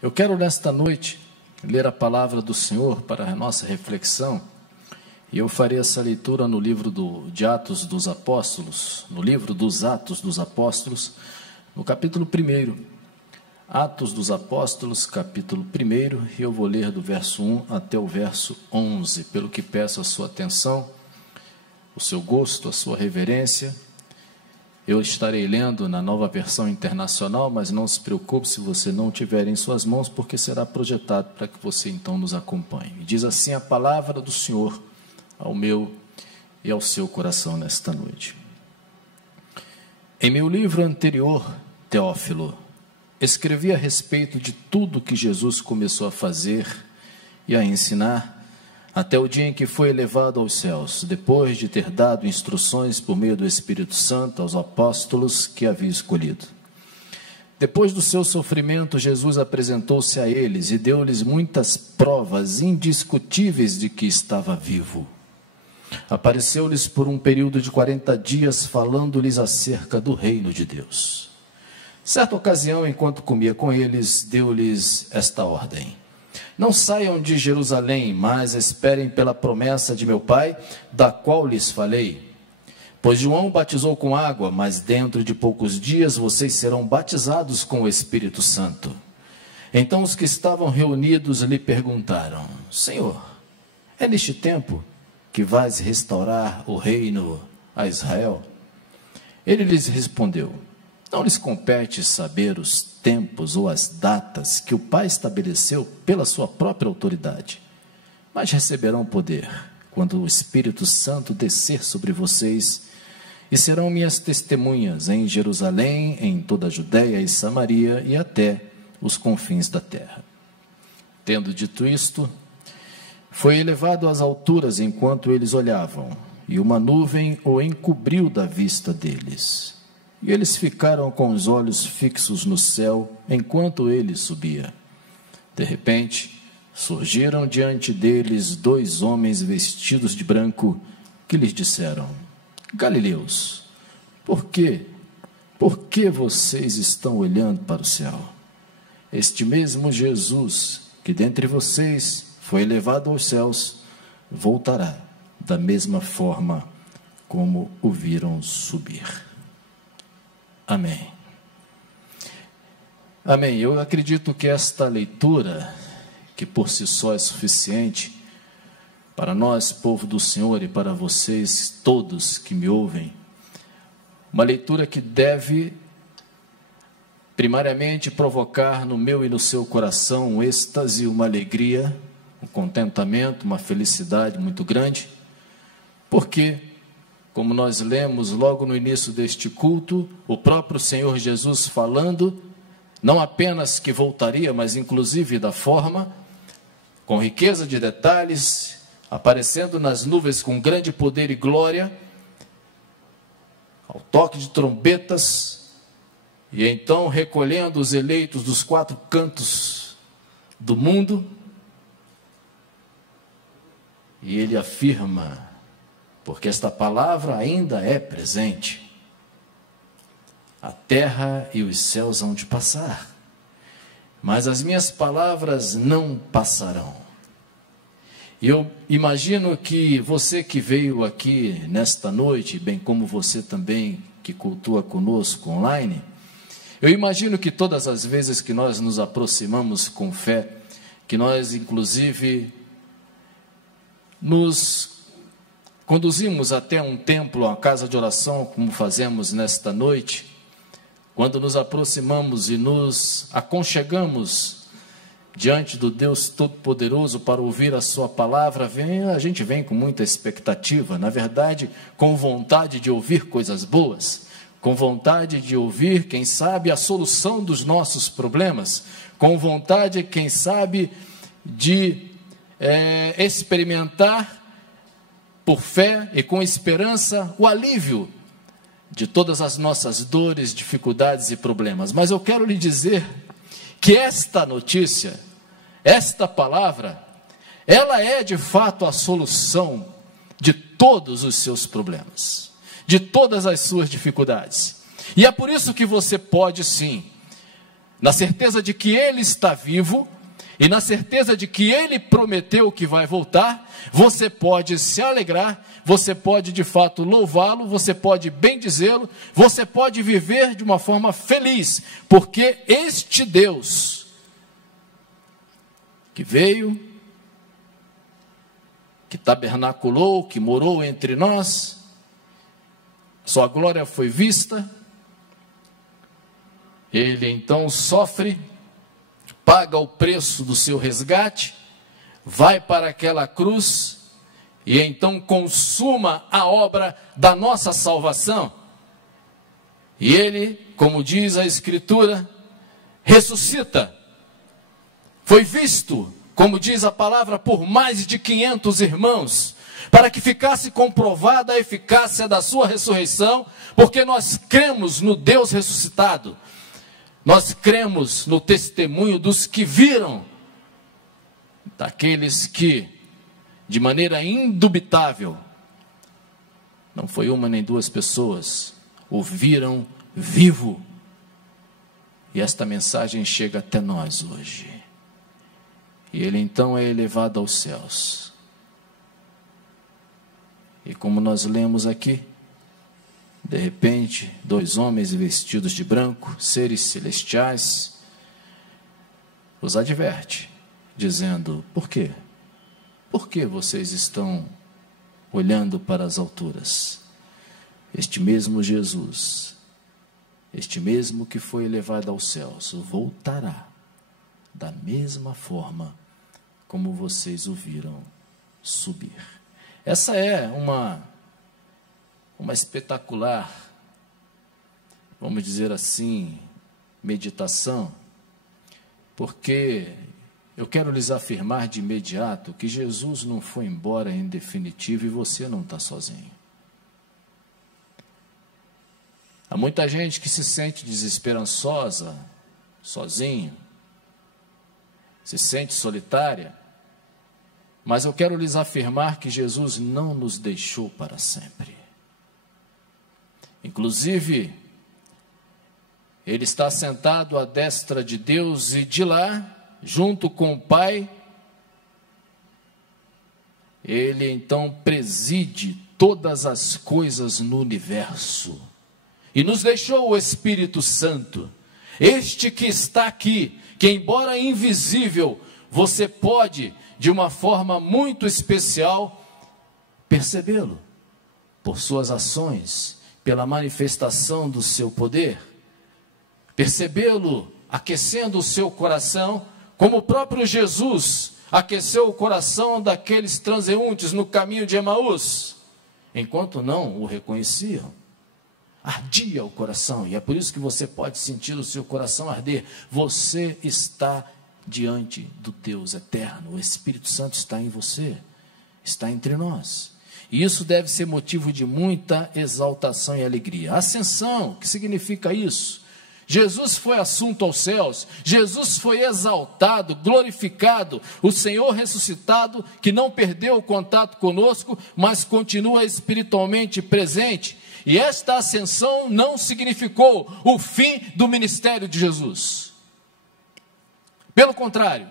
Eu quero nesta noite ler a palavra do Senhor para a nossa reflexão, e eu farei essa leitura no livro de Atos dos Apóstolos, no livro dos Atos dos Apóstolos, no capítulo 1. Atos dos Apóstolos, capítulo 1, e eu vou ler do verso 1 até o verso 11, pelo que peço a sua atenção, o seu gosto, a sua reverência. Eu estarei lendo na Nova Versão Internacional, mas não se preocupe se você não tiver em suas mãos, porque será projetado para que você então nos acompanhe. E diz assim a palavra do Senhor ao meu e ao seu coração nesta noite. Em meu livro anterior, Teófilo, escrevi a respeito de tudo que Jesus começou a fazer e a ensinar, até o dia em que foi elevado aos céus, depois de ter dado instruções por meio do Espírito Santo aos apóstolos que havia escolhido. Depois do seu sofrimento, Jesus apresentou-se a eles e deu-lhes muitas provas indiscutíveis de que estava vivo. Apareceu-lhes por um período de 40 dias, falando-lhes acerca do reino de Deus. Certa ocasião, enquanto comia com eles, deu-lhes esta ordem: não saiam de Jerusalém, mas esperem pela promessa de meu Pai, da qual lhes falei. Pois João batizou com água, mas dentro de poucos dias vocês serão batizados com o Espírito Santo. Então os que estavam reunidos lhe perguntaram: Senhor, é neste tempo que vais restaurar o reino a Israel? Ele lhes respondeu: não lhes compete saber os tempos ou as datas que o Pai estabeleceu pela sua própria autoridade, mas receberão poder quando o Espírito Santo descer sobre vocês, e serão minhas testemunhas em Jerusalém, em toda a Judéia e Samaria e até os confins da terra. Tendo dito isto, foi elevado às alturas enquanto eles olhavam, e uma nuvem o encobriu da vista deles. E eles ficaram com os olhos fixos no céu, enquanto ele subia. De repente, surgiram diante deles 2 homens vestidos de branco, que lhes disseram: Galileus, por que vocês estão olhando para o céu? Este mesmo Jesus, que dentre vocês foi elevado aos céus, voltará da mesma forma como o viram subir. Amém. Amém. Eu acredito que esta leitura, que por si só é suficiente, para nós, povo do Senhor, e para vocês todos que me ouvem, uma leitura que deve, primariamente, provocar no meu e no seu coração um êxtase, uma alegria, um contentamento, uma felicidade muito grande, porque, como nós lemos logo no início deste culto, o próprio Senhor Jesus falando, não apenas que voltaria, mas inclusive da forma, com riqueza de detalhes, aparecendo nas nuvens com grande poder e glória, ao toque de trombetas, e então recolhendo os eleitos dos 4 cantos do mundo, e ele afirma, porque esta palavra ainda é presente: a terra e os céus hão de passar, mas as minhas palavras não passarão. E eu imagino que você que veio aqui nesta noite, bem como você também que cultua conosco online, eu imagino que todas as vezes que nós nos aproximamos com fé, que nós inclusive nos conduzimos até um templo, uma casa de oração, como fazemos nesta noite, quando nos aproximamos e nos aconchegamos diante do Deus Todo-Poderoso para ouvir a sua palavra, a gente vem com muita expectativa, na verdade, com vontade de ouvir coisas boas, com vontade de ouvir, quem sabe, a solução dos nossos problemas, com vontade, quem sabe, de experimentar por fé e com esperança o alívio de todas as nossas dores, dificuldades e problemas. Mas eu quero lhe dizer que esta notícia, esta palavra, ela é de fato a solução de todos os seus problemas, de todas as suas dificuldades. E é por isso que você pode sim na certeza de que Ele está vivo e na certeza de que Ele prometeu que vai voltar, você pode se alegrar, você pode de fato louvá-lo, você pode bendizê-lo, você pode viver de uma forma feliz, porque este Deus que veio, que tabernaculou, que morou entre nós, sua glória foi vista, Ele então sofre, paga o preço do seu resgate, vai para aquela cruz e então consuma a obra da nossa salvação. E Ele, como diz a Escritura, ressuscita. Foi visto, como diz a palavra, por mais de 500 irmãos, para que ficasse comprovada a eficácia da sua ressurreição, porque nós cremos no Deus ressuscitado. Nós cremos no testemunho dos que viram, daqueles que, de maneira indubitável, não foi uma nem duas pessoas, o viram vivo. E esta mensagem chega até nós hoje. E Ele então é elevado aos céus. E como nós lemos aqui, de repente, 2 homens vestidos de branco, seres celestiais, os adverte, dizendo: por quê? Por que vocês estão olhando para as alturas? Este mesmo Jesus, este mesmo que foi elevado aos céus, voltará da mesma forma como vocês o viram subir. Essa é uma espetacular, vamos dizer assim, meditação, porque eu quero lhes afirmar de imediato que Jesus não foi embora em definitivo e você não está sozinho. Há muita gente que se sente desesperançosa, sozinho, se sente solitária, mas eu quero lhes afirmar que Jesus não nos deixou para sempre. Inclusive, Ele está sentado à destra de Deus e de lá, junto com o Pai, Ele então preside todas as coisas no universo. E nos deixou o Espírito Santo, este que está aqui, que embora invisível, você pode, de uma forma muito especial, percebê-lo, por suas ações, pela manifestação do seu poder, percebê-lo aquecendo o seu coração, como o próprio Jesus aqueceu o coração daqueles transeuntes no caminho de Emaús, enquanto não o reconheciam. Ardia o coração, e é por isso que você pode sentir o seu coração arder. Você está diante do Deus eterno, o Espírito Santo está em você, está entre nós. E isso deve ser motivo de muita exaltação e alegria. Ascensão, o que significa isso? Jesus foi assunto aos céus, Jesus foi exaltado, glorificado, o Senhor ressuscitado, que não perdeu o contato conosco, mas continua espiritualmente presente. E esta ascensão não significou o fim do ministério de Jesus. Pelo contrário,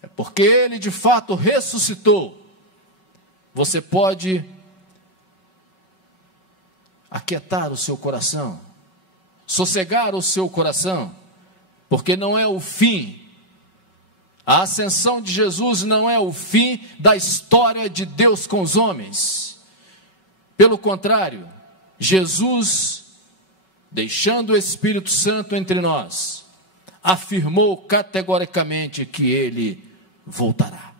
é porque Ele de fato ressuscitou. Você pode aquietar o seu coração, sossegar o seu coração, porque não é o fim. A ascensão de Jesus não é o fim da história de Deus com os homens. Pelo contrário, Jesus, deixando o Espírito Santo entre nós, afirmou categoricamente que Ele voltará.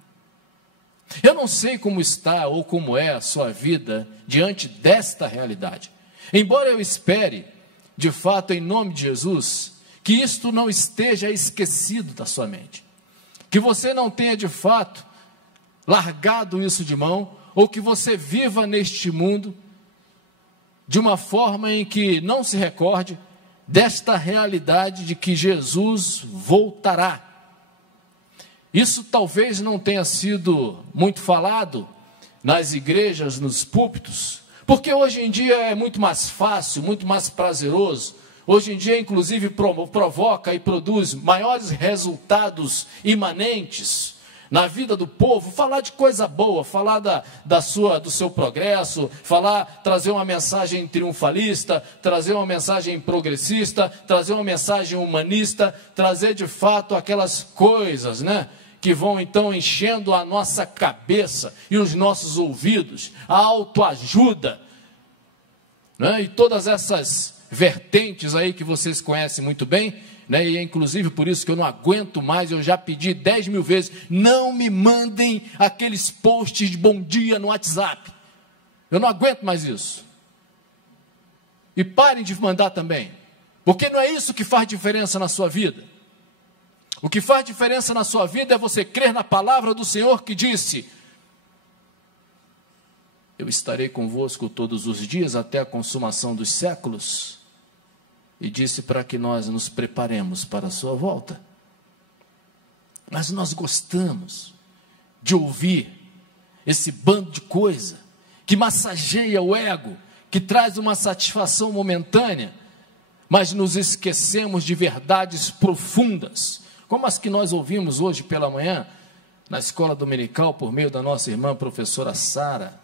Eu não sei como está ou como é a sua vida diante desta realidade. Embora eu espere, de fato, em nome de Jesus, que isto não esteja esquecido da sua mente. Que você não tenha, de fato, largado isso de mão, ou que você viva neste mundo de uma forma em que não se recorde desta realidade de que Jesus voltará. Isso talvez não tenha sido muito falado nas igrejas, nos púlpitos, porque hoje em dia é muito mais fácil, muito mais prazeroso hoje em dia, inclusive, provoca e produz maiores resultados imanentes na vida do povo, falar de coisa boa, falar do seu progresso, trazer uma mensagem triunfalista, trazer uma mensagem progressista, trazer uma mensagem humanista, trazer de fato aquelas coisas, né, que vão então enchendo a nossa cabeça e os nossos ouvidos, a autoajuda, né, e todas essas vertentes aí que vocês conhecem muito bem, né? E é inclusive por isso que eu não aguento mais. Eu já pedi 10 mil vezes, não me mandem aqueles posts de bom dia no WhatsApp, eu não aguento mais isso, e parem de mandar também, porque não é isso que faz diferença na sua vida. O que faz diferença na sua vida é você crer na palavra do Senhor, que disse: eu estarei convosco todos os dias até a consumação dos séculos. E disse para que nós nos preparemos para a sua volta. Mas nós gostamos de ouvir esse bando de coisa que massageia o ego, que traz uma satisfação momentânea, mas nos esquecemos de verdades profundas, como as que nós ouvimos hoje pela manhã na escola dominical por meio da nossa irmã professora Sara.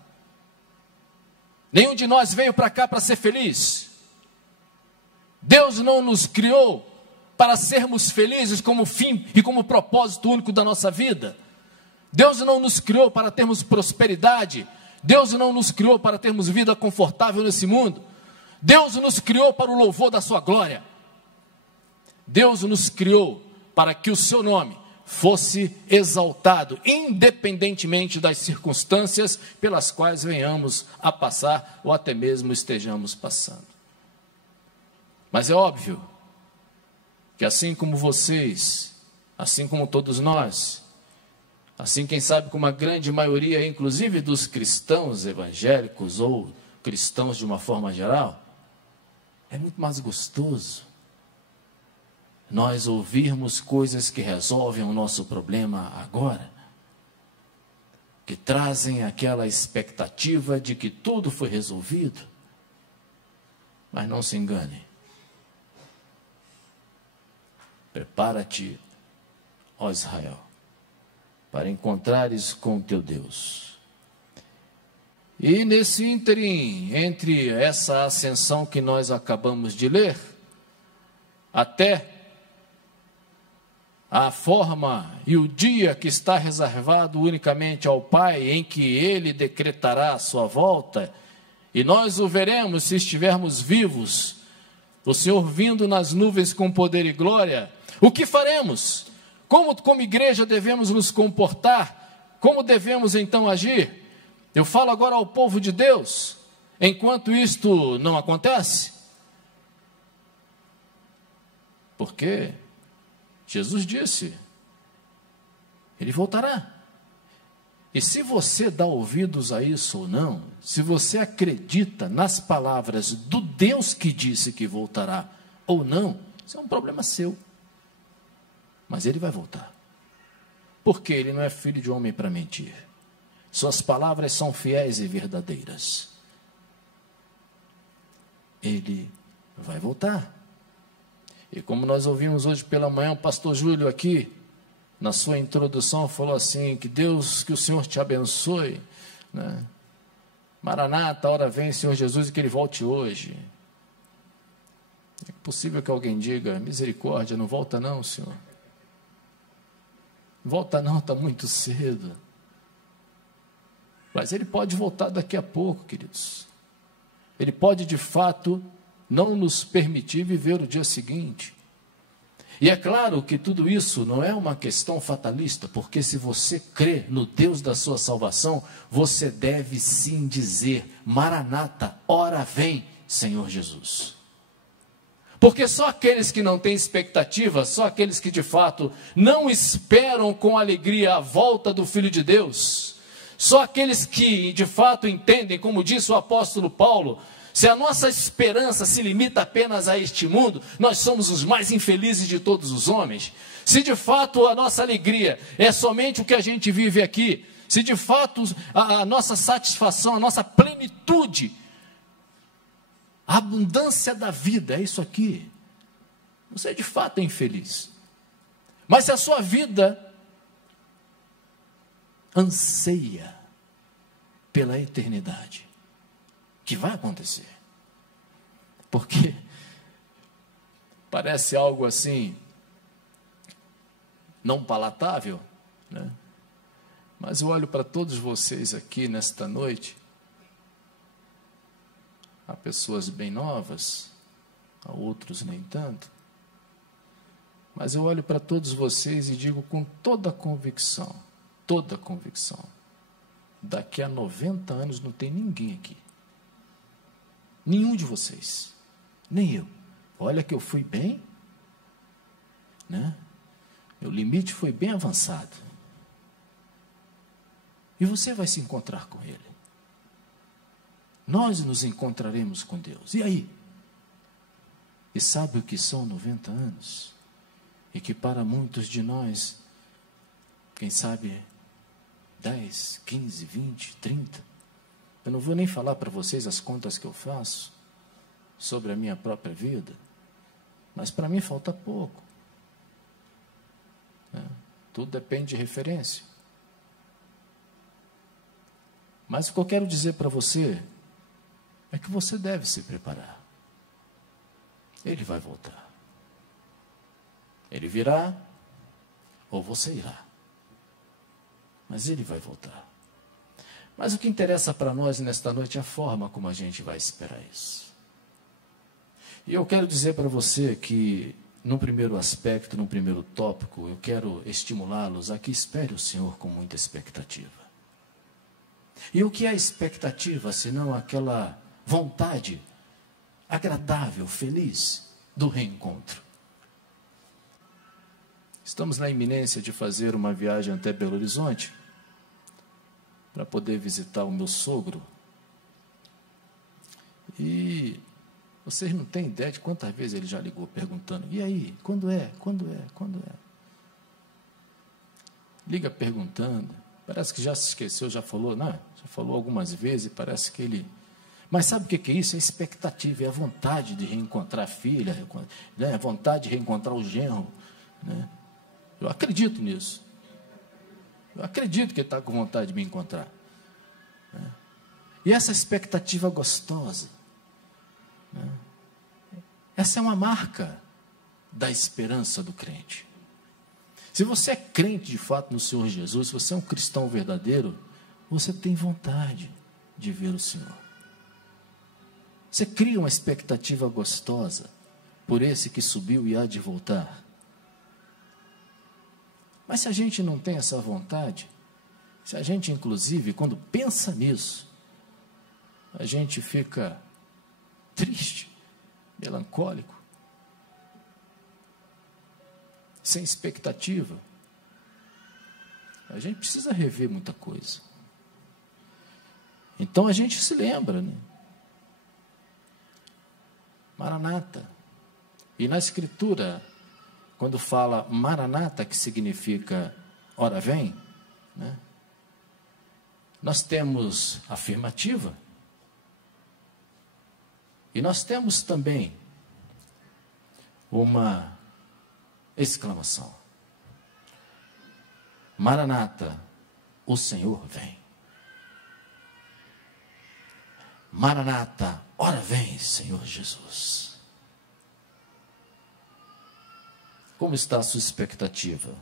Nenhum de nós veio para cá para ser feliz. Deus não nos criou para sermos felizes como fim e como propósito único da nossa vida. Deus não nos criou para termos prosperidade. Deus não nos criou para termos vida confortável nesse mundo. Deus nos criou para o louvor da sua glória. Deus nos criou para que o seu nome fosse exaltado, independentemente das circunstâncias pelas quais venhamos a passar ou até mesmo estejamos passando. Mas é óbvio que assim como vocês, assim como todos nós, assim quem sabe como a grande maioria, inclusive dos cristãos evangélicos ou cristãos de uma forma geral, é muito mais gostoso nós ouvirmos coisas que resolvem o nosso problema agora, que trazem aquela expectativa de que tudo foi resolvido. Mas não se engane. Prepara-te, ó Israel, para encontrares com teu Deus. E nesse ínterim, entre essa ascensão que nós acabamos de ler, até a forma e o dia que está reservado unicamente ao Pai, em que Ele decretará a sua volta, e nós o veremos se estivermos vivos, o Senhor vindo nas nuvens com poder e glória. O que faremos? Como igreja devemos nos comportar? Como devemos então agir? Eu falo agora ao povo de Deus, enquanto isto não acontece. Porque Jesus disse, Ele voltará. E se você dá ouvidos a isso ou não, se você acredita nas palavras do Deus que disse que voltará ou não, isso é um problema seu. Mas Ele vai voltar. Porque Ele não é filho de homem para mentir. Suas palavras são fiéis e verdadeiras. Ele vai voltar. E como nós ouvimos hoje pela manhã, o pastor Júlio aqui, na sua introdução, falou assim, que Deus, que o Senhor te abençoe, né? Maranata, a hora vem, Senhor Jesus, e que Ele volte hoje. É possível que alguém diga, misericórdia, não volta não, Senhor. Volta não, está muito cedo. Mas Ele pode voltar daqui a pouco, queridos. Ele pode, de fato, não nos permitir viver o dia seguinte. E é claro que tudo isso não é uma questão fatalista, porque se você crê no Deus da sua salvação, você deve sim dizer, Maranata, ora vem, Senhor Jesus. Porque só aqueles que não têm expectativa, só aqueles que de fato não esperam com alegria a volta do Filho de Deus, só aqueles que de fato entendem, como disse o apóstolo Paulo, se a nossa esperança se limita apenas a este mundo, nós somos os mais infelizes de todos os homens. Se de fato a nossa alegria é somente o que a gente vive aqui, se de fato a nossa satisfação, a nossa plenitude, a abundância da vida é isso aqui, você de fato é infeliz. Mas se a sua vida anseia pela eternidade, que vai acontecer, porque parece algo assim, não palatável, né? Mas eu olho para todos vocês aqui nesta noite, há pessoas bem novas, há outros nem tanto, mas eu olho para todos vocês e digo com toda convicção, daqui a 90 anos não tem ninguém aqui, nenhum de vocês, nem eu. Olha que eu fui bem, né? Meu limite foi bem avançado. E você vai se encontrar com Ele. Nós nos encontraremos com Deus. E aí? E sabe o que são 90 anos? E que para muitos de nós, quem sabe 10, 15, 20, 30, eu não vou nem falar para vocês as contas que eu faço sobre a minha própria vida, mas para mim falta pouco. Tudo depende de referência. Mas o que eu quero dizer para você é que você deve se preparar. Ele vai voltar. Ele virá ou você irá. Mas ele vai voltar. Mas o que interessa para nós nesta noite é a forma como a gente vai esperar isso. E eu quero dizer para você que, num primeiro aspecto, num primeiro tópico, eu quero estimulá-los a que espere o Senhor com muita expectativa. E o que é expectativa, senão aquela vontade agradável, feliz do reencontro? Estamos na iminência de fazer uma viagem até Belo Horizonte para poder visitar o meu sogro. E vocês não têm ideia de quantas vezes ele já ligou perguntando: e aí, quando é? Liga perguntando, parece que já se esqueceu, já falou, não, já falou algumas vezes, parece que ele... Mas sabe o que é isso? É expectativa, é a vontade de reencontrar a filha, né? A vontade de reencontrar o genro, né? Eu acredito nisso. Eu acredito que ele está com vontade de me encontrar, né? E essa expectativa gostosa, né? Essa é uma marca da esperança do crente. Se você é crente de fato no Senhor Jesus, se você é um cristão verdadeiro, você tem vontade de ver o Senhor. Você cria uma expectativa gostosa por esse que subiu e há de voltar. Mas se a gente não tem essa vontade, se a gente, inclusive, quando pensa nisso, a gente fica triste, melancólico, sem expectativa, a gente precisa rever muita coisa. Então a gente se lembra, né? Maranata. E na Escritura, quando fala Maranata, que significa ora vem, né? Nós temos afirmativa e nós temos também uma exclamação. Maranata, o Senhor vem. Maranata, ora vem, Senhor Jesus. Como está a sua expectativa?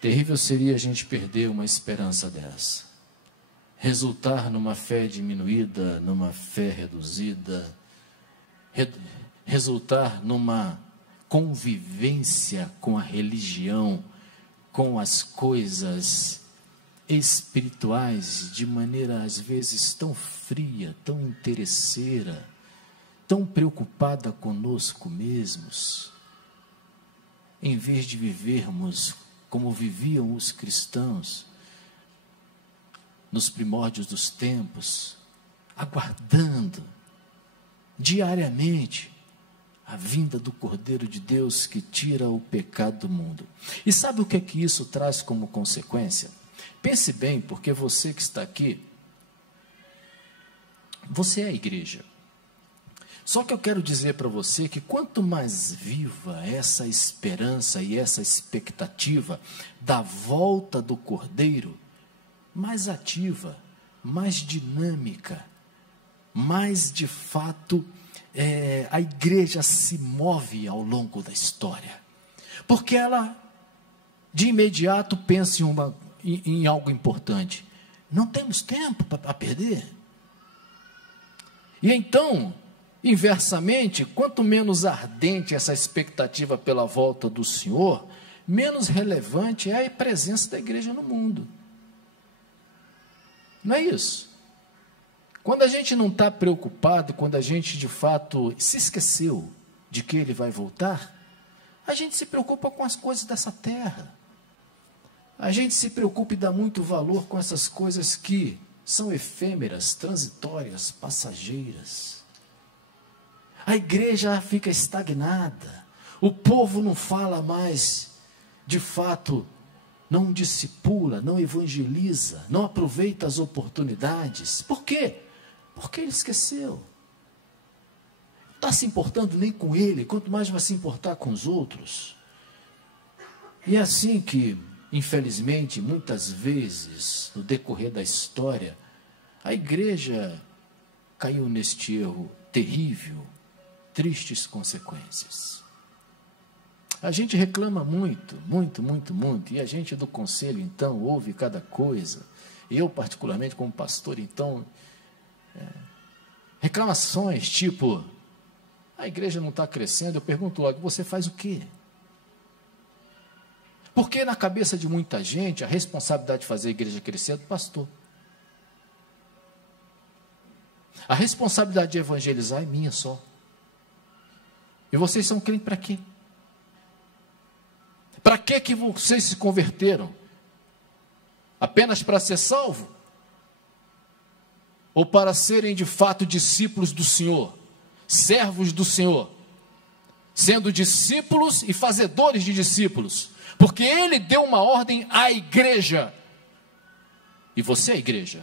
Terrível seria a gente perder uma esperança dessa. Resultar numa fé diminuída, numa fé reduzida, resultar numa convivência com a religião, com as coisas espirituais, de maneira às vezes tão fria, tão interesseira, tão preocupada conosco mesmos, em vez de vivermos como viviam os cristãos nos primórdios dos tempos, aguardando diariamente a vinda do Cordeiro de Deus que tira o pecado do mundo. E sabe o que é que isso traz como consequência? Pense bem, porque você que está aqui, você é a igreja. Só que eu quero dizer para você que quanto mais viva essa esperança e essa expectativa da volta do Cordeiro, mais ativa, mais dinâmica, mais de fato a igreja se move ao longo da história. Porque ela, de imediato, pensa em algo importante. Não temos tempo a perder. E então, inversamente, quanto menos ardente essa expectativa pela volta do Senhor, menos relevante é a presença da igreja no mundo. Não é isso? Quando a gente não está preocupado, quando a gente de fato se esqueceu de que Ele vai voltar, a gente se preocupa com as coisas dessa terra. A gente se preocupa e dá muito valor com essas coisas que são efêmeras, transitórias, passageiras. A igreja fica estagnada. O povo não fala mais, de fato, não discipula, não evangeliza, não aproveita as oportunidades. Por quê? Porque ele esqueceu. Não está se importando nem com ele, quanto mais vai se importar com os outros. E é assim que, infelizmente, muitas vezes, no decorrer da história, a igreja caiu neste erro terrível, tristes consequências. A gente reclama muito, e a gente do conselho, então, ouve cada coisa. Eu, particularmente, como pastor, então, reclamações, tipo, a igreja não está crescendo. Eu pergunto logo, você faz o quê? Porque na cabeça de muita gente, a responsabilidade de fazer a igreja crescer é do pastor. A responsabilidade de evangelizar é minha só. E vocês são crentes para quê? Para que vocês se converteram? Apenas para ser salvo? Ou para serem de fato discípulos do Senhor, servos do Senhor, sendo discípulos e fazedores de discípulos? Porque Ele deu uma ordem à igreja, e você é a igreja.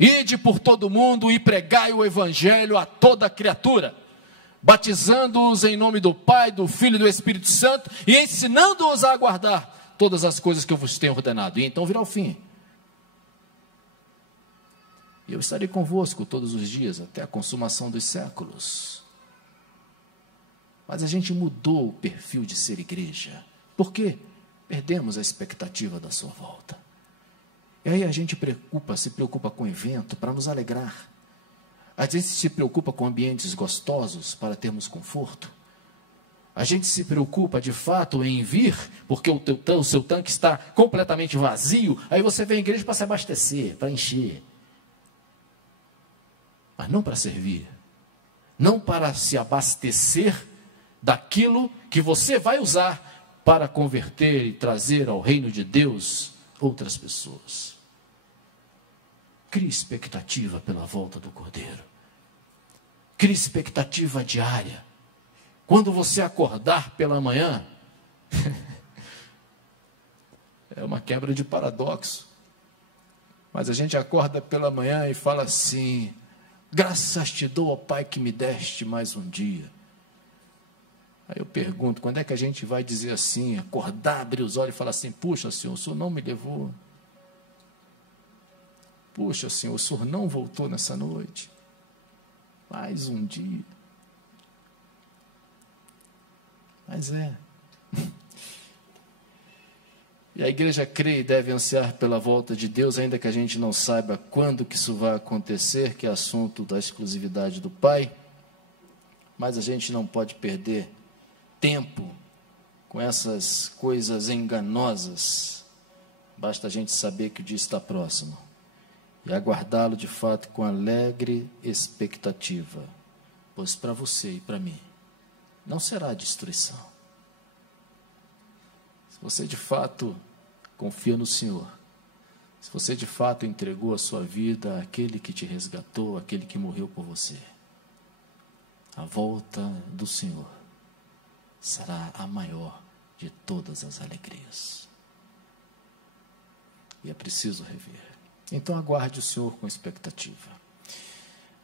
Ide por todo mundo e pregai o evangelho a toda criatura, batizando-os em nome do Pai, do Filho e do Espírito Santo, e ensinando-os a guardar todas as coisas que eu vos tenho ordenado. E então virá o fim. E eu estarei convosco todos os dias, até a consumação dos séculos. Mas a gente mudou o perfil de ser igreja. Por quê? Perdemos a expectativa da sua volta. E aí a gente se preocupa com o evento para nos alegrar. A gente se preocupa com ambientes gostosos para termos conforto. A gente se preocupa de fato em vir, porque o seu tanque está completamente vazio. Aí você vem à igreja para se abastecer, para encher. Mas não para servir. Não para se abastecer daquilo que você vai usar para converter e trazer ao reino de Deus outras pessoas. Crie expectativa pela volta do Cordeiro. Crie expectativa diária. Quando você acordar pela manhã, é uma quebra de paradoxo. Mas a gente acorda pela manhã e fala assim: graças te dou, ó Pai, que me deste mais um dia. Aí eu pergunto, quando é que a gente vai dizer assim, acordar, abrir os olhos e falar assim: puxa, Senhor, o Senhor não me levou. Puxa, Senhor, o Senhor não voltou nessa noite. Mais um dia. Mas é. E a igreja crê e deve ansiar pela volta de Deus, ainda que a gente não saiba quando que isso vai acontecer, que é assunto da exclusividade do Pai. Mas a gente não pode perder tempo com essas coisas enganosas. Basta a gente saber que o dia está próximo e aguardá-lo de fato com alegre expectativa, pois para você e para mim não será destruição. Se você de fato confia no Senhor, se você de fato entregou a sua vida àquele que te resgatou, àquele que morreu por você, a volta do Senhor será a maior de todas as alegrias. E é preciso rever. Então aguarde o Senhor com expectativa.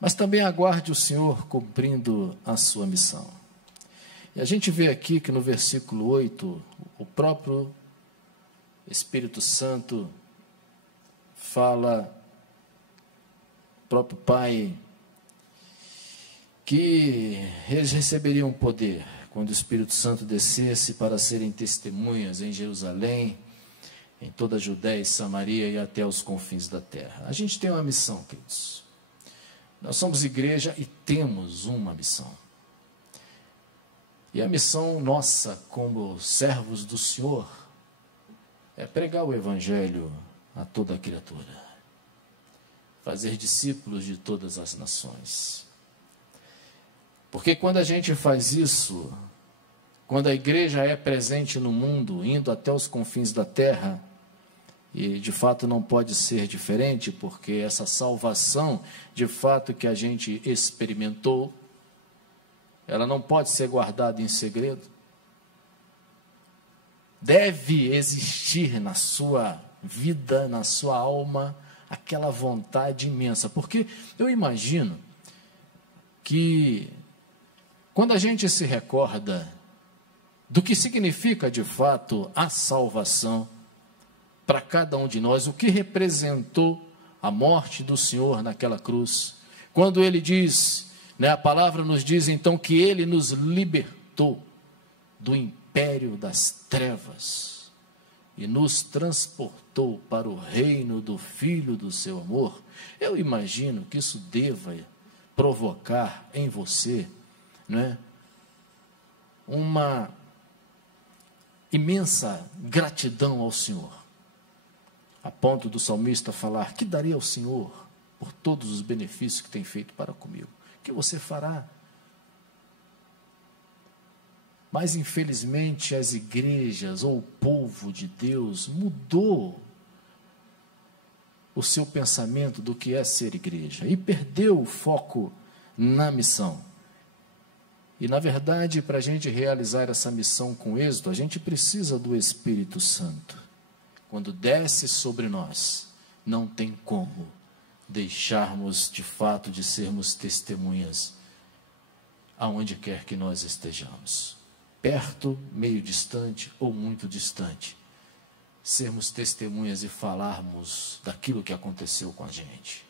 mas também aguarde o Senhor cumprindo a sua missão. E a gente vê aqui que no versículo 8, o próprio Espírito Santo fala, o próprio Pai, que eles receberiam poder quando o Espírito Santo descesse para serem testemunhas em Jerusalém, em toda a Judéia e Samaria e até os confins da terra. A gente tem uma missão, queridos. Nós somos igreja e temos uma missão. E a missão nossa, como servos do Senhor, é pregar o Evangelho a toda criatura, fazer discípulos de todas as nações. Porque quando a gente faz isso, quando a igreja é presente no mundo, indo até os confins da terra, e de fato não pode ser diferente, porque essa salvação, de fato, que a gente experimentou, ela não pode ser guardada em segredo. Deve existir na sua vida, na sua alma, aquela vontade imensa. Porque eu imagino que quando a gente se recorda do que significa de fato a salvação para cada um de nós, o que representou a morte do Senhor naquela cruz, quando ele diz, a palavra nos diz então que ele nos libertou do império das trevas e nos transportou para o reino do Filho do seu amor. Eu imagino que isso deva provocar em você, uma imensa gratidão ao Senhor, a ponto do salmista falar: que darei ao Senhor por todos os benefícios que tem feito para comigo? O que você fará? Mas infelizmente as igrejas ou o povo de Deus mudou o seu pensamento do que é ser igreja e perdeu o foco na missão. E na verdade, para a gente realizar essa missão com êxito, a gente precisa do Espírito Santo. Quando desce sobre nós, não tem como deixarmos de fato de sermos testemunhas aonde quer que nós estejamos, perto, meio distante ou muito distante, sermos testemunhas e falarmos daquilo que aconteceu com a gente.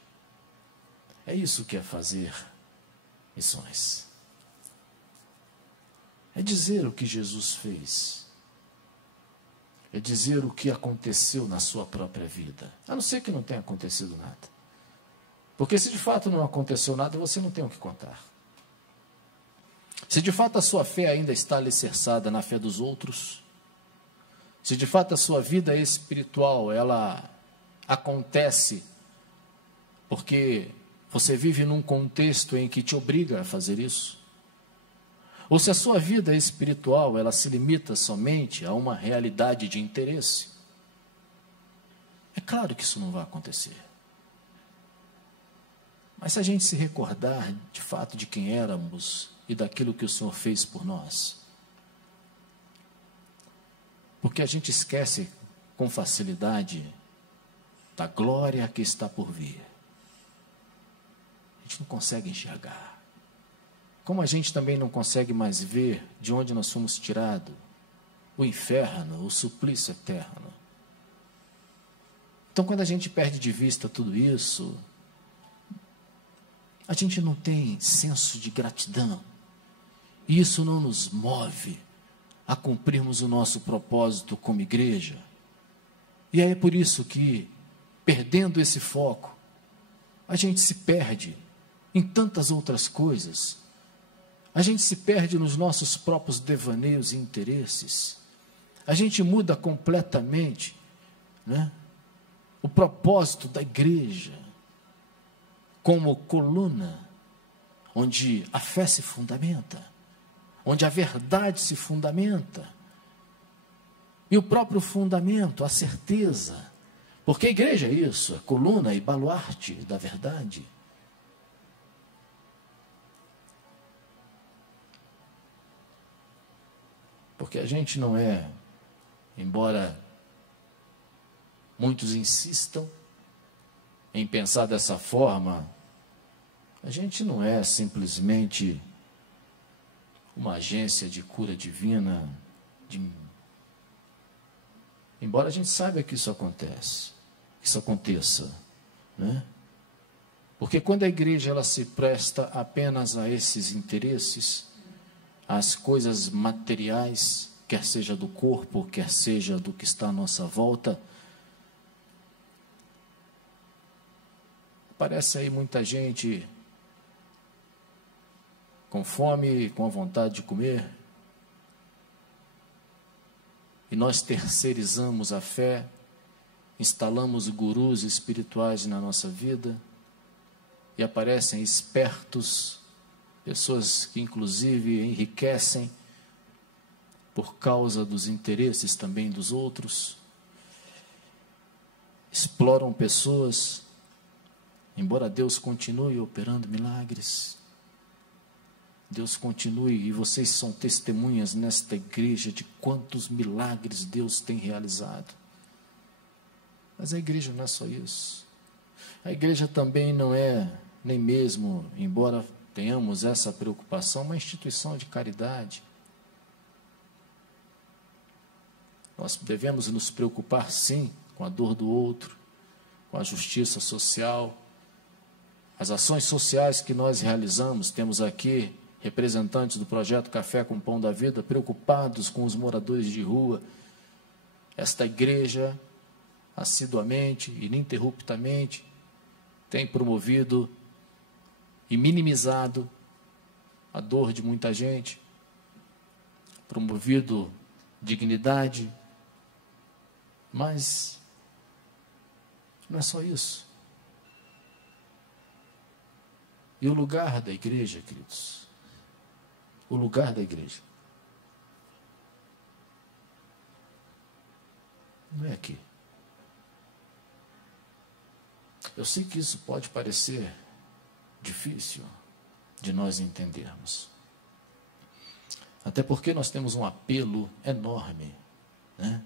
É isso que é fazer missões. É dizer o que Jesus fez. É dizer o que aconteceu na sua própria vida. A não ser que não tenha acontecido nada. Porque se de fato não aconteceu nada, você não tem o que contar. Se de fato a sua fé ainda está alicerçada na fé dos outros, se de fato a sua vida espiritual, ela acontece porque você vive num contexto em que te obriga a fazer isso, ou se a sua vida espiritual, ela se limita somente a uma realidade de interesse, é claro que isso não vai acontecer. Mas se a gente se recordar de fato de quem éramos e daquilo que o Senhor fez por nós, porque a gente esquece com facilidade da glória que está por vir. A gente não consegue enxergar. Como a gente também não consegue mais ver de onde nós fomos tirados, o inferno, o suplício eterno. Então, quando a gente perde de vista tudo isso, a gente não tem senso de gratidão. E isso não nos move a cumprirmos o nosso propósito como igreja. E aí é por isso que, perdendo esse foco, a gente se perde em tantas outras coisas. A gente se perde nos nossos próprios devaneios e interesses. A gente muda completamente, o propósito da igreja como coluna onde a fé se fundamenta, onde a verdade se fundamenta. E o próprio fundamento, a certeza. Porque a igreja é isso, é coluna e baluarte da verdade. Porque a gente não é, embora muitos insistam em pensar dessa forma, A gente não é simplesmente uma agência de cura divina, embora a gente saiba que isso acontece, que isso aconteça, né? Porque quando a igreja ela se presta apenas a esses interesses, às coisas materiais, quer seja do corpo, quer seja do que está à nossa volta, aparece aí muita gente com fome, com a vontade de comer, e nós terceirizamos a fé, instalamos gurus espirituais na nossa vida, e aparecem espertos, pessoas que inclusive enriquecem por causa dos interesses também dos outros, exploram pessoas, embora Deus continue operando milagres, Deus continue, e vocês são testemunhas nesta igreja de quantos milagres Deus tem realizado. Mas a igreja não é só isso. A igreja também não é, nem mesmo, embora tenhamos essa preocupação, uma instituição de caridade. Nós devemos nos preocupar, sim, com a dor do outro, com a justiça social, as ações sociais que nós realizamos. Temos aqui representantes do projeto Café com Pão da Vida, preocupados com os moradores de rua. Esta igreja, assiduamente, ininterruptamente, tem promovido e minimizado a dor de muita gente, promovido dignidade, mas não é só isso. E o lugar da igreja, queridos, o lugar da igreja não é aqui. Eu sei que isso pode parecer difícil de nós entendermos. Até porque nós temos um apelo enorme, né?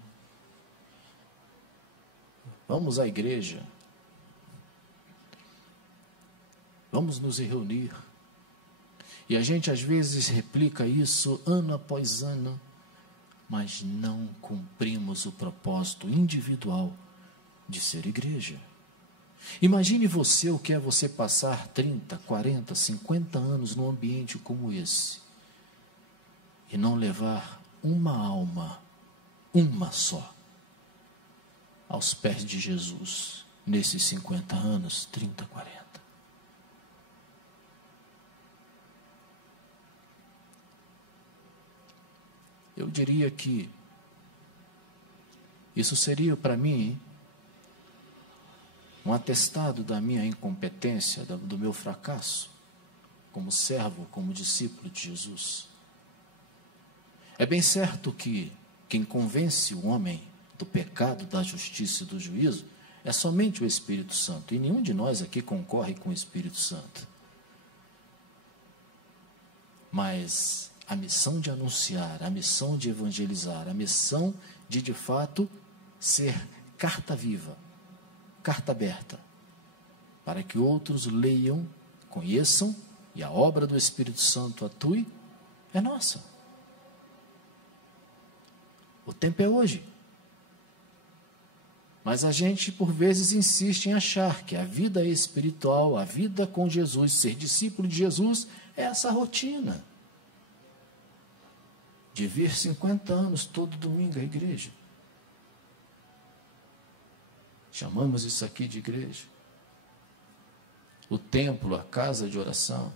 Vamos à igreja. Vamos nos reunir. E a gente às vezes replica isso ano após ano, mas não cumprimos o propósito individual de ser igreja. Imagine você o que é você passar 30, 40, 50 anos num ambiente como esse e não levar uma alma, uma só, aos pés de Jesus nesses 50 anos, 30, 40. Eu diria que isso seria para mim um atestado da minha incompetência, do meu fracasso, como servo, como discípulo de Jesus. É bem certo que quem convence o homem do pecado, da justiça e do juízo é somente o Espírito Santo, e nenhum de nós aqui concorre com o Espírito Santo. Mas a missão de anunciar, a missão de evangelizar, a missão de fato, ser carta viva, carta aberta, para que outros leiam, conheçam, e a obra do Espírito Santo atue, é nossa. O tempo é hoje. Mas a gente, por vezes, insiste em achar que a vida espiritual, a vida com Jesus, ser discípulo de Jesus, é essa rotina de vir 50 anos todo domingo à igreja. Chamamos isso aqui de igreja. O templo, a casa de oração.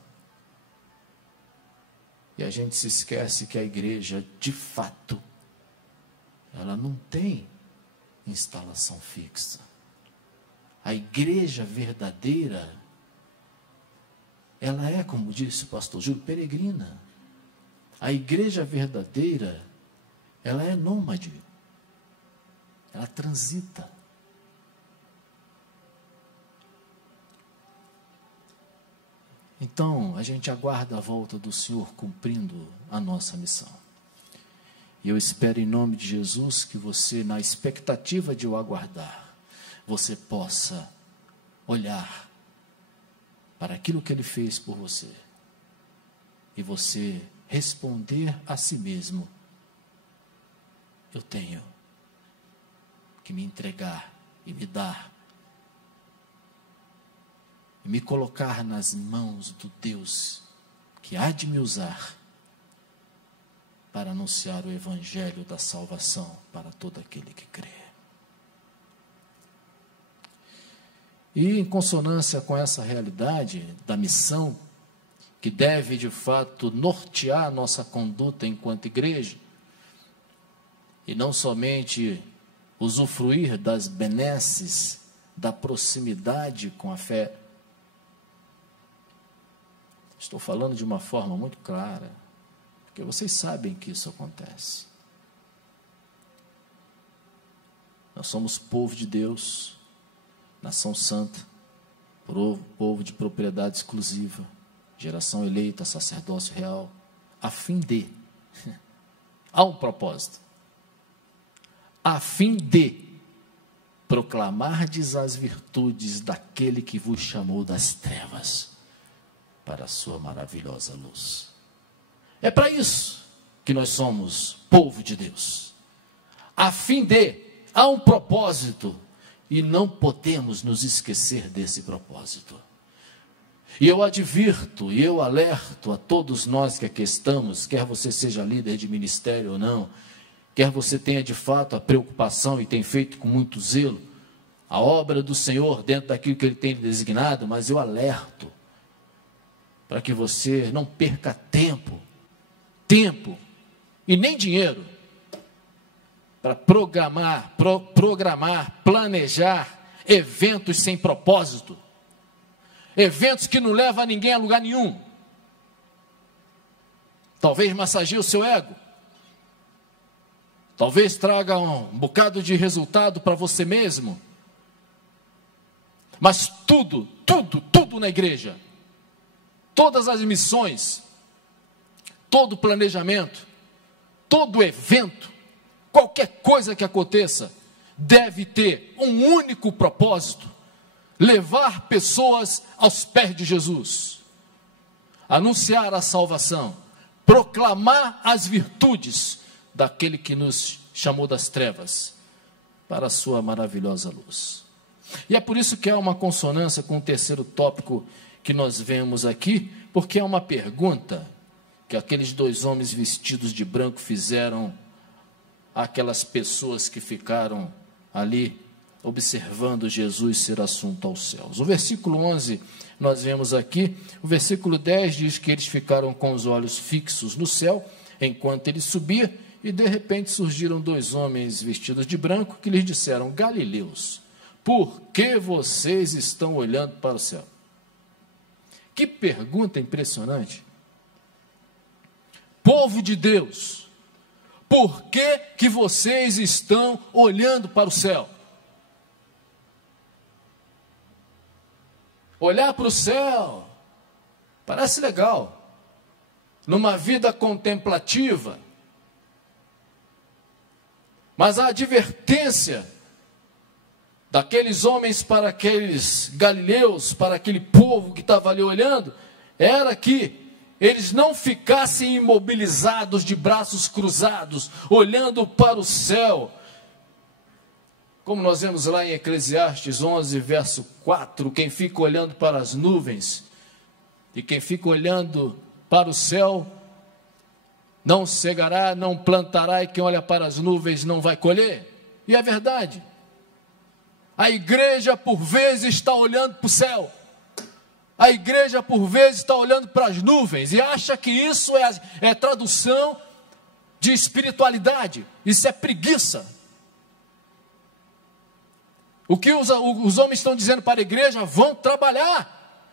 E a gente se esquece que a igreja, de fato, ela não tem instalação fixa. A igreja verdadeira, ela é, como disse o pastor Júlio, peregrina. A igreja verdadeira, ela é nômade. Ela transita. Então, a gente aguarda a volta do Senhor cumprindo a nossa missão. E eu espero em nome de Jesus que você, na expectativa de o aguardar, você possa olhar para aquilo que Ele fez por você. E você responder a si mesmo: eu tenho que me entregar e me dar, e me colocar nas mãos do Deus que há de me usar para anunciar o evangelho da salvação para todo aquele que crê. E em consonância com essa realidade da missão, que deve de fato nortear a nossa conduta enquanto igreja, e não somente usufruir das benesses da proximidade com a fé. Estou falando de uma forma muito clara, porque vocês sabem que isso acontece. Nós somos povo de Deus, nação santa, povo de propriedade exclusiva, geração eleita, sacerdócio real, a fim de, há um propósito, a fim de proclamardes as virtudes daquele que vos chamou das trevas para a sua maravilhosa luz. É para isso que nós somos povo de Deus, a fim de, há um propósito, e não podemos nos esquecer desse propósito. E eu advirto, e eu alerto a todos nós que aqui estamos, quer você seja líder de ministério ou não, quer você tenha de fato a preocupação e tenha feito com muito zelo a obra do Senhor dentro daquilo que Ele tem designado, mas eu alerto para que você não perca tempo e nem dinheiro para programar, planejar eventos sem propósito, eventos que não levam ninguém a lugar nenhum. Talvez massageie o seu ego, talvez traga um bocado de resultado para você mesmo, mas tudo na igreja, todas as missões, todo planejamento, todo evento, qualquer coisa que aconteça, deve ter um único propósito: levar pessoas aos pés de Jesus, anunciar a salvação, proclamar as virtudes daquele que nos chamou das trevas para a sua maravilhosa luz. E é por isso que há uma consonância com o terceiro tópico que nós vemos aqui, porque é uma pergunta que aqueles dois homens vestidos de branco fizeram àquelas pessoas que ficaram ali observando Jesus ser assunto aos céus. O versículo 11 nós vemos aqui, o versículo 10 diz que eles ficaram com os olhos fixos no céu enquanto ele subia, e de repente surgiram dois homens vestidos de branco que lhes disseram: Galileus, por que vocês estão olhando para o céu? Que pergunta impressionante. Povo de Deus, por que vocês estão olhando para o céu? Olhar para o céu parece legal, numa vida contemplativa, mas a advertência daqueles homens para aqueles galileus, para aquele povo que estava ali olhando, era que eles não ficassem imobilizados de braços cruzados, olhando para o céu, como nós vemos lá em Eclesiastes 11, verso 4, quem fica olhando para as nuvens, e quem fica olhando para o céu, não cegará, não plantará, e quem olha para as nuvens não vai colher. E é verdade. A igreja por vezes está olhando para o céu, a igreja por vezes está olhando para as nuvens, e acha que isso é tradução de espiritualidade. Isso é preguiça. O que os homens estão dizendo para a igreja: vão trabalhar,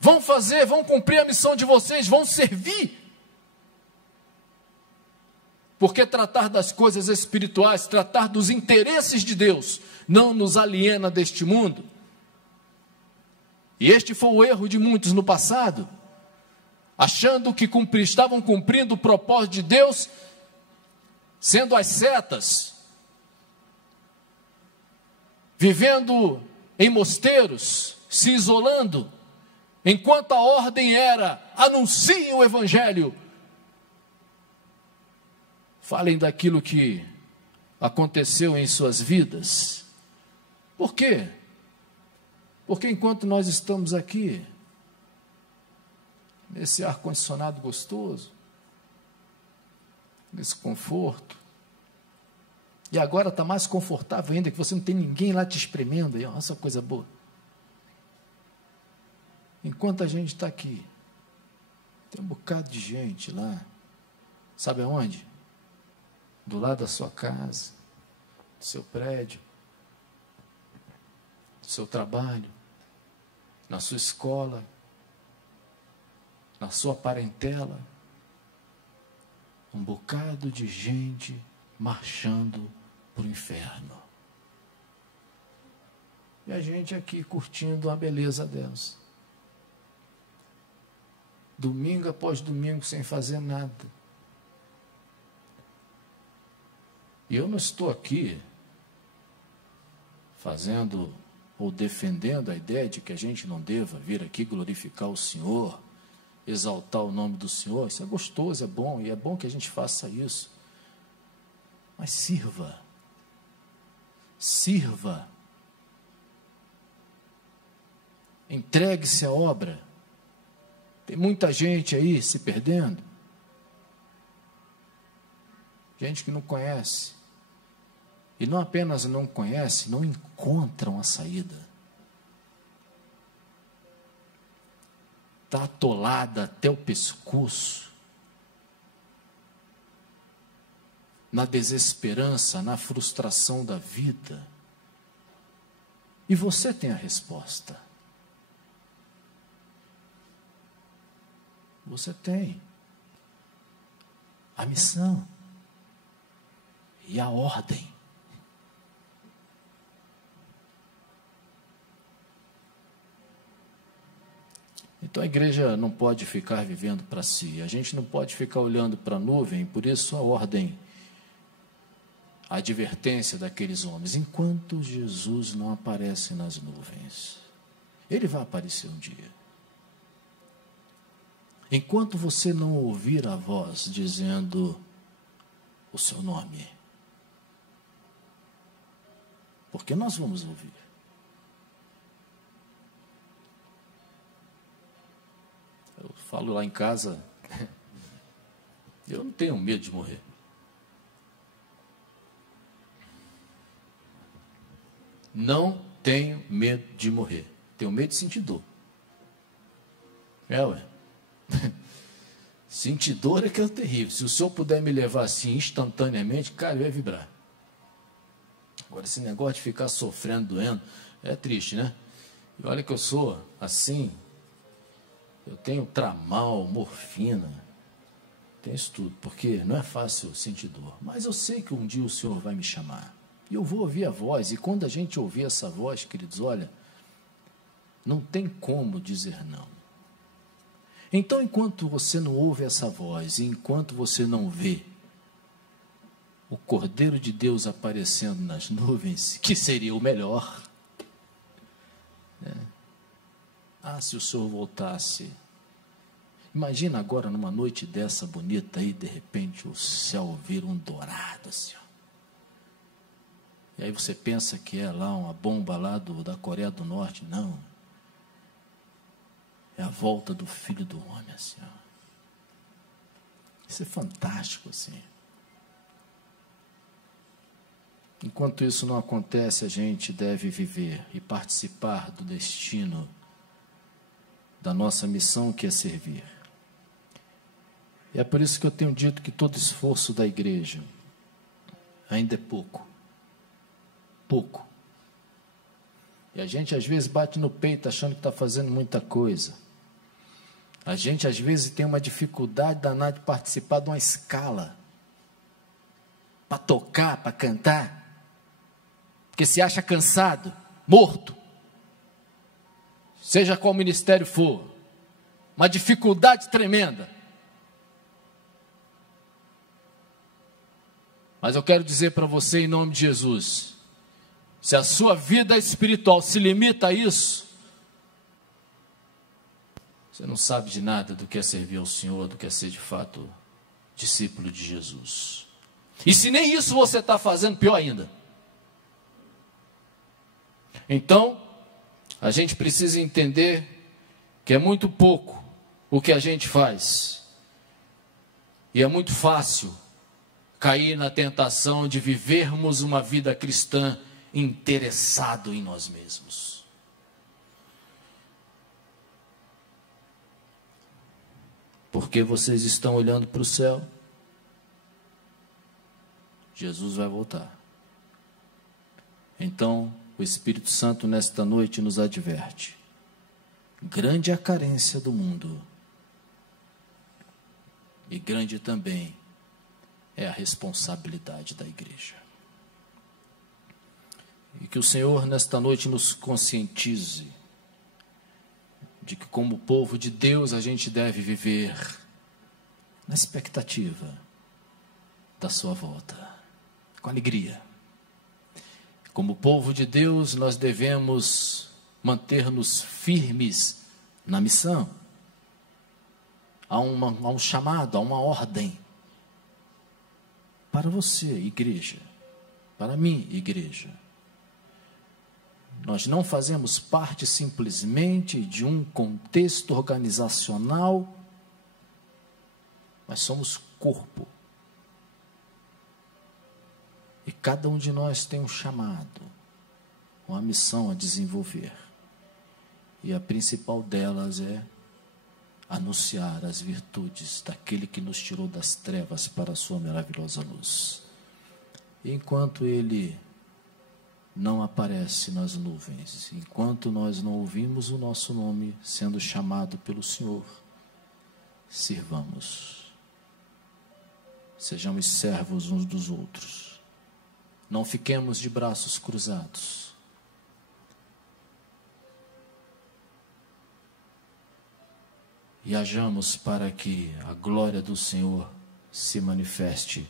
vão fazer, vão cumprir a missão de vocês, vão servir. Porque tratar das coisas espirituais, tratar dos interesses de Deus, não nos aliena deste mundo. E este foi o erro de muitos no passado, achando que estavam cumprindo o propósito de Deus, sendo as setas, vivendo em mosteiros, se isolando, enquanto a ordem era: anunciem o Evangelho, falem daquilo que aconteceu em suas vidas. Por quê? Porque enquanto nós estamos aqui, nesse ar-condicionado gostoso, nesse conforto, e agora está mais confortável ainda, que você não tem ninguém lá te espremendo, olha essa coisa boa. Enquanto a gente está aqui, tem um bocado de gente lá, sabe aonde? Do lado da sua casa, do seu prédio, do seu trabalho, na sua escola, na sua parentela, um bocado de gente marchando para o inferno. E a gente aqui curtindo a beleza delas. Domingo após domingo sem fazer nada. E eu não estou aqui fazendo ou defendendo a ideia de que a gente não deva vir aqui glorificar o Senhor, exaltar o nome do Senhor. Isso é gostoso, é bom, e é bom que a gente faça isso. Mas sirva. Sirva. Entregue-se à obra. Tem muita gente aí se perdendo. Gente que não conhece. E não apenas não conhece, não encontram a saída. Está atolada até o pescoço, na desesperança, na frustração da vida. E você tem a resposta. Você tem a missão e a ordem. Então a igreja não pode ficar vivendo para si, a gente não pode ficar olhando para a nuvem, por isso a ordem, a advertência daqueles homens: enquanto Jesus não aparece nas nuvens, ele vai aparecer um dia. Enquanto você não ouvir a voz dizendo o seu nome, porque nós vamos ouvir. Eu falo lá em casa, eu não tenho medo de morrer. Não tenho medo de morrer. Tenho medo de sentir dor. Ué. Sentir dor é que é terrível. Se o Senhor puder me levar assim instantaneamente, cara, eu ia vibrar. Agora, esse negócio de ficar sofrendo, doendo, é triste, né? E olha que eu sou assim, eu tenho tramal, morfina, tenho isso tudo, porque não é fácil sentir dor. Mas eu sei que um dia o Senhor vai me chamar. E eu vou ouvir a voz, e quando a gente ouvir essa voz, queridos, olha, não tem como dizer não. Então, enquanto você não ouve essa voz, e enquanto você não vê o Cordeiro de Deus aparecendo nas nuvens, que seria o melhor, né? Se o Senhor voltasse. Imagina agora, numa noite dessa bonita aí, de repente o céu vira um dourado assim, ó. E aí você pensa que é lá uma bomba lá da Coreia do Norte. Não. É a volta do Filho do Homem, assim, ó. Isso é fantástico, assim. Enquanto isso não acontece, a gente deve viver e participar do destino da nossa missão, que é servir. E é por isso que eu tenho dito que todo esforço da igreja ainda é pouco. Pouco. E a gente às vezes bate no peito achando que está fazendo muita coisa. A gente às vezes tem uma dificuldade danada de participar de uma escala. Para tocar, para cantar. Porque se acha cansado, morto. Seja qual ministério for. Uma dificuldade tremenda. Mas eu quero dizer para você, em nome de Jesus, se a sua vida espiritual se limita a isso, você não sabe de nada do que é servir ao Senhor, do que é ser de fato discípulo de Jesus. E se nem isso você está fazendo, pior ainda. Então, a gente precisa entender que é muito pouco o que a gente faz. E é muito fácil cair na tentação de vivermos uma vida cristã interessado em nós mesmos. Porque vocês estão olhando para o céu, Jesus vai voltar. Então, o Espírito Santo nesta noite nos adverte. Grande é a carência do mundo. E grande também é a responsabilidade da igreja. E que o Senhor nesta noite nos conscientize de que como povo de Deus a gente deve viver na expectativa da sua volta, com alegria. Como povo de Deus nós devemos manter-nos firmes na missão. Há um chamado, há uma ordem para você, igreja, para mim, igreja. Nós não fazemos parte simplesmente de um contexto organizacional, mas somos corpo. E cada um de nós tem um chamado, uma missão a desenvolver. E a principal delas é anunciar as virtudes daquele que nos tirou das trevas para a sua maravilhosa luz. E enquanto ele não aparece nas nuvens, enquanto nós não ouvimos o nosso nome sendo chamado pelo Senhor, sirvamos. Sejamos servos uns dos outros. Não fiquemos de braços cruzados. E hajamos para que a glória do Senhor se manifeste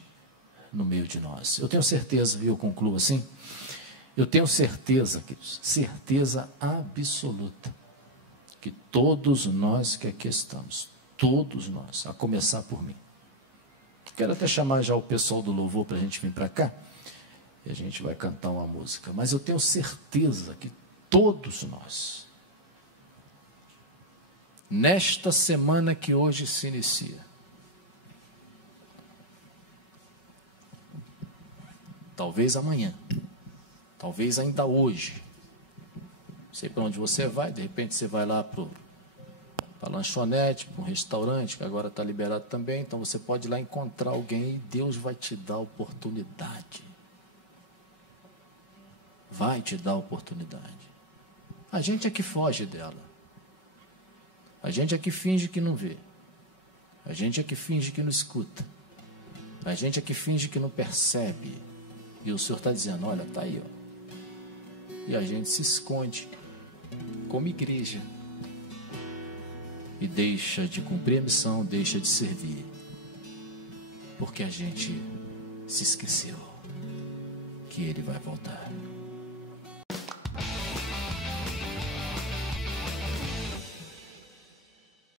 no meio de nós. Eu tenho certeza, e eu concluo assim, eu tenho certeza, queridos, certeza absoluta, que todos nós que aqui estamos, todos nós, a começar por mim. Quero até chamar já o pessoal do louvor para a gente vir para cá, e a gente vai cantar uma música. Mas eu tenho certeza que todos nós, nesta semana que hoje se inicia, talvez amanhã, talvez ainda hoje, não sei para onde você vai, de repente você vai lá para a lanchonete, para um restaurante, que agora está liberado também, então você pode ir lá encontrar alguém e Deus vai te dar a oportunidade. Vai te dar a oportunidade. A gente é que foge dela. A gente é que finge que não vê. A gente é que finge que não escuta. A gente é que finge que não percebe. E o Senhor está dizendo, olha, está aí, ó. E a gente se esconde como igreja. E deixa de cumprir a missão, deixa de servir. Porque a gente se esqueceu que Ele vai voltar.